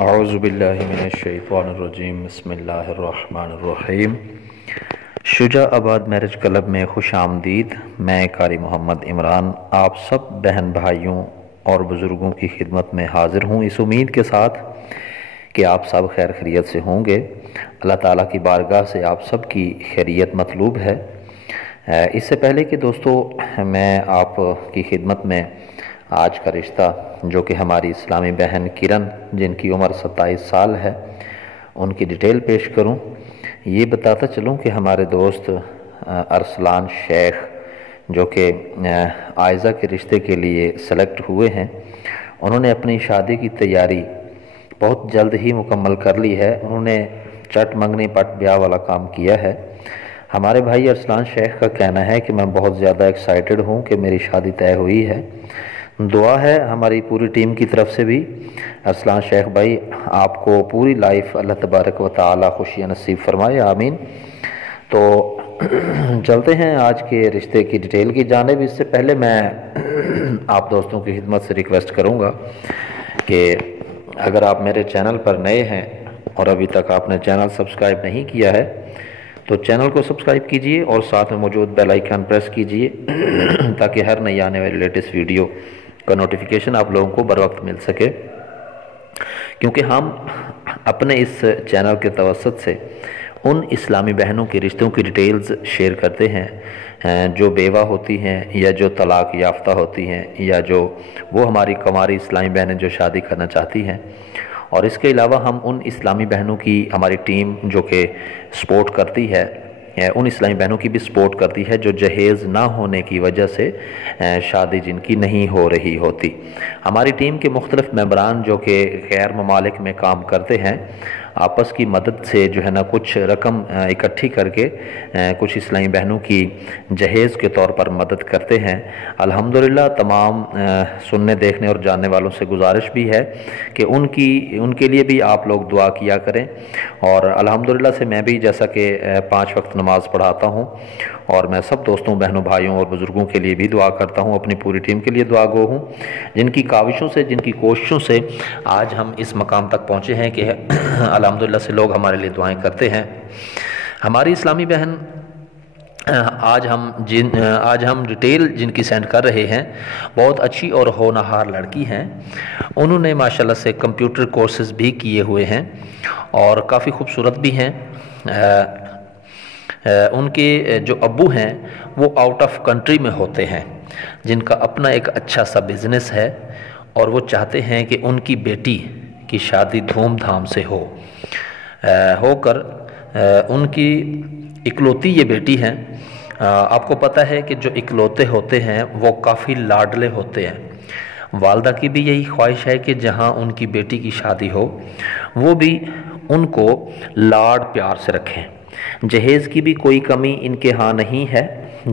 اعوذ باللہ من الشیطان الرجیم بسم اللہ الرحمن الرحیم۔ شجاع آباد میرج کلب میں خوش آمدید۔ میں قاری محمد عمران آپ سب بہن بھائیوں اور بزرگوں کی خدمت میں حاضر ہوں، اس امید کے ساتھ کہ آپ سب خیر خیریت سے ہوں گے۔ اللہ تعالیٰ کی بارگاہ سے آپ سب کی خیریت مطلوب ہے۔ اس سے پہلے کہ دوستو میں آپ کی خدمت میں آج کا رشتہ جو کہ ہماری اسلامی بہن کرن جن کی عمر 27 سال ہے ان کی ڈیٹیل پیش کروں، یہ بتاتا چلوں کہ ہمارے دوست ارسلان شیخ جو کہ عائزہ کے رشتے کے لیے سلیکٹ ہوئے ہیں، انہوں نے اپنی شادی کی تیاری بہت جلد ہی مکمل کر لی ہے۔ انہوں نے چٹ منگنی پٹ بیاہ والا کام کیا ہے۔ ہمارے بھائی ارسلان شیخ کا کہنا ہے کہ میں بہت زیادہ ایکسائٹڈ ہوں کہ میری شادی طے ہوئی ہے۔ دعا ہے ہماری پوری ٹیم کی طرف سے بھی ارسلان شیخ بھائی آپ کو پوری لائف اللہ تبارک و تعالی خوشیاں نصیب فرمائے، آمین۔ تو چلتے ہیں آج کے رشتے کی ڈیٹیل کی جانب۔ اس سے پہلے میں آپ دوستوں کی خدمت سے ریکویسٹ کروں گا کہ اگر آپ میرے چینل پر نئے ہیں اور ابھی تک آپ نے چینل سبسکرائب نہیں کیا ہے تو چینل کو سبسکرائب کیجئے اور ساتھ میں موجود بیل آئیکن پریس کیجئے تاکہ ہر نئی آنے والی لیٹسٹ ویڈیو کا نوٹیفیکیشن آپ لوگوں کو بر وقت مل سکے، کیونکہ ہم اپنے اس چینل کے توسط سے ان اسلامی بہنوں کے رشتوں کی ڈیٹیلز شیئر کرتے ہیں جو بیوہ ہوتی ہیں یا جو طلاق یافتہ ہوتی ہیں یا جو وہ ہماری کنواری اسلامی بہنیں جو شادی کرنا چاہتی ہیں، اور اس کے علاوہ ہم ان اسلامی بہنوں کی ہماری ٹیم جو کہ سپورٹ کرتی ہے، ان اسلامی بہنوں کی بھی سپورٹ کرتی ہے جو جہیز نہ ہونے کی وجہ سے شادی جن کی نہیں ہو رہی ہوتی۔ ہماری ٹیم کے مختلف ممبران جو کہ غیر ممالک میں کام کرتے ہیں آپس کی مدد سے جو ہے نا کچھ رقم اکٹھی کر کے کچھ اسلامی بہنوں کی جہیز کے طور پر مدد کرتے ہیں۔ الحمدللہ تمام سننے دیکھنے اور جاننے والوں سے گزارش بھی ہے کہ ان کے لیے بھی آپ لوگ دعا کیا کریں، اور الحمدللہ سے میں بھی جیسا کہ 5 وقت نماز پڑھاتا ہوں اور میں سب دوستوں بہنوں بھائیوں اور بزرگوں کے لیے بھی دعا کرتا ہوں، اپنی پوری ٹیم کے لیے دعا گو ہوں جن کی کاوشوں سے جن کی کوششوں سے آج ہم اس مقام تک پہنچے ہیں کہ الحمدللہ سے لوگ ہمارے لیے دعائیں کرتے ہیں۔ ہماری اسلامی بہن آج ہم ڈیٹیل جن کی سینڈ کر رہے ہیں بہت اچھی اور ہونہار لڑکی ہیں۔ انہوں نے ماشاءاللہ سے کمپیوٹر کورسز بھی کیے ہوئے ہیں اور کافی خوبصورت بھی ہیں۔ ان کے جو ابو ہیں وہ آؤٹ آف کنٹری میں ہوتے ہیں جن کا اپنا ایک اچھا سا بزنس ہے، اور وہ چاہتے ہیں کہ ان کی بیٹی کی شادی دھوم دھام سے ہو کر ان کی اکلوتی یہ بیٹی ہیں۔ آپ کو پتہ ہے کہ جو اکلوتے ہوتے ہیں وہ کافی لاڈلے ہوتے ہیں۔ والدہ کی بھی یہی خواہش ہے کہ جہاں ان کی بیٹی کی شادی ہو وہ بھی ان کو لاڈ پیار سے رکھیں۔ جہیز کی بھی کوئی کمی ان کے ہاں نہیں ہے،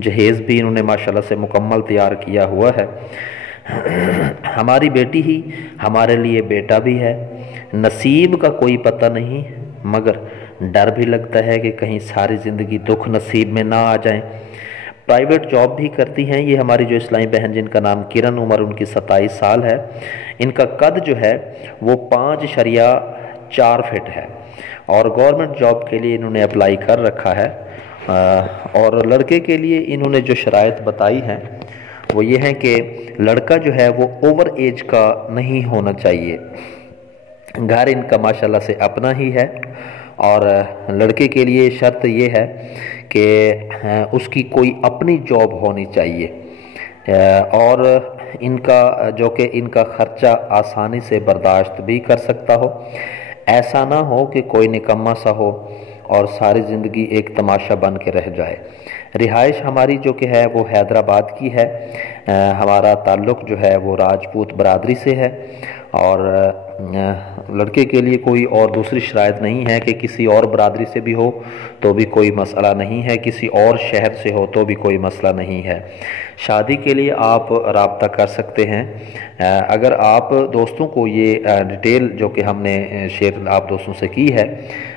جہیز بھی انہوں نے ماشاءاللہ سے مکمل تیار کیا ہوا ہے۔ ہماری بیٹی ہی ہمارے لیے بیٹا بھی ہے۔ نصیب کا کوئی پتہ نہیں، مگر ڈر بھی لگتا ہے کہ کہیں ساری زندگی دکھ نصیب میں نہ آ جائیں۔ پرائیویٹ جاب بھی کرتی ہیں یہ ہماری جو اسلامی بہن جن کا نام کرن، عمر ان کی 27 سال ہے۔ ان کا قد جو ہے وہ 5.4 فٹ ہے اور گورنمنٹ جاب کے لیے انہوں نے اپلائی کر رکھا ہے۔ اور لڑکے کے لیے انہوں نے جو شرائط بتائی ہیں وہ یہ ہیں کہ لڑکا جو ہے وہ اوور ایج کا نہیں ہونا چاہیے۔ گھر ان کا ماشاءاللہ سے اپنا ہی ہے، اور لڑکے کے لیے شرط یہ ہے کہ اس کی کوئی اپنی جاب ہونی چاہیے، اور ان کا خرچہ آسانی سے برداشت بھی کر سکتا ہو۔ ایسا نہ ہو کہ کوئی نکمہ سا ہو اور ساری زندگی ایک تماشا بن کے رہ جائے۔ رہائش ہماری جو کہ ہے وہ حیدرآباد کی ہے۔ ہمارا تعلق جو ہے وہ راجپوت برادری سے ہے، اور لڑکے کے لیے کوئی اور دوسری شرائط نہیں ہے کہ کسی اور برادری سے بھی ہو تو بھی کوئی مسئلہ نہیں ہے، کسی اور شہر سے ہو تو بھی کوئی مسئلہ نہیں ہے۔ شادی کے لیے آپ رابطہ کر سکتے ہیں۔ اگر آپ دوستوں کو یہ ڈیٹیل جو کہ ہم نے شیئر آپ دوستوں سے کی ہے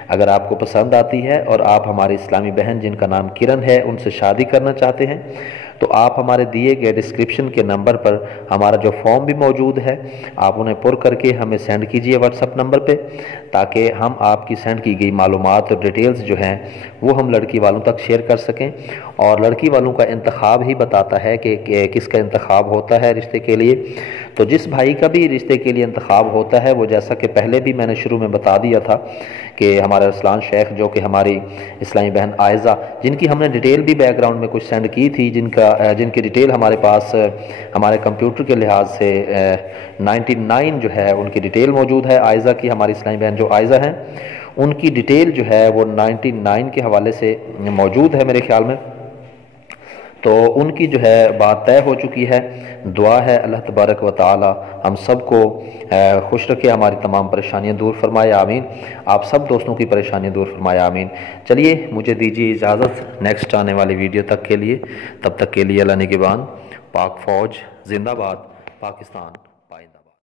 اگر آپ کو پسند آتی ہے اور آپ ہماری اسلامی بہن جن کا نام کرن ہے ان سے شادی کرنا چاہتے ہیں تو آپ ہمارے دیے گئے ڈسکرپشن کے نمبر پر ہمارا جو فارم بھی موجود ہے، آپ انہیں پر کر کے ہمیں سینڈ کیجئے واٹس ایپ نمبر پہ، تاکہ ہم آپ کی سینڈ کی گئی معلومات اور ڈیٹیلز جو ہیں وہ ہم لڑکی والوں تک شیئر کر سکیں۔ اور لڑکی والوں کا انتخاب ہی بتاتا ہے کہ کس کا انتخاب ہوتا ہے رشتے کے لیے۔ تو جس بھائی کا بھی رشتے کے لیے انتخاب ہوتا ہے، وہ جیسا کہ پہلے بھی میں نے شروع میں بتا دیا تھا کہ ہمارا ارسلان شیخ، جو کہ ہماری اسلامی بہن عائزہ، جن کی ہم نے ڈیٹیل بھی بیک گراؤنڈ میں کچھ سینڈ کی تھی، جن کی ڈیٹیل ہمارے پاس ہمارے کمپیوٹر کے لحاظ سے 99 جو ہے ان کی ڈیٹیل موجود ہے۔ عائزہ کی، ہماری اسلامی بہن جو عائزہ ہیں، ان کی ڈیٹیل جو ہے وہ 99 کے حوالے سے موجود ہے میرے خیال میں۔ تو ان کی جو ہے بات طے ہو چکی ہے۔ دعا ہے اللہ تبارک و تعالی ہم سب کو خوش رکھے، ہماری تمام پریشانیاں دور فرمائے، آمین۔ آپ سب دوستوں کی پریشانیاں دور فرمائے، آمین۔ چلیے مجھے دیجیے اجازت نیکسٹ آنے والی ویڈیو تک کے لیے، تب تک کے لیے اللہ نگہبان۔ پاک فوج زندہ باد، پاکستان۔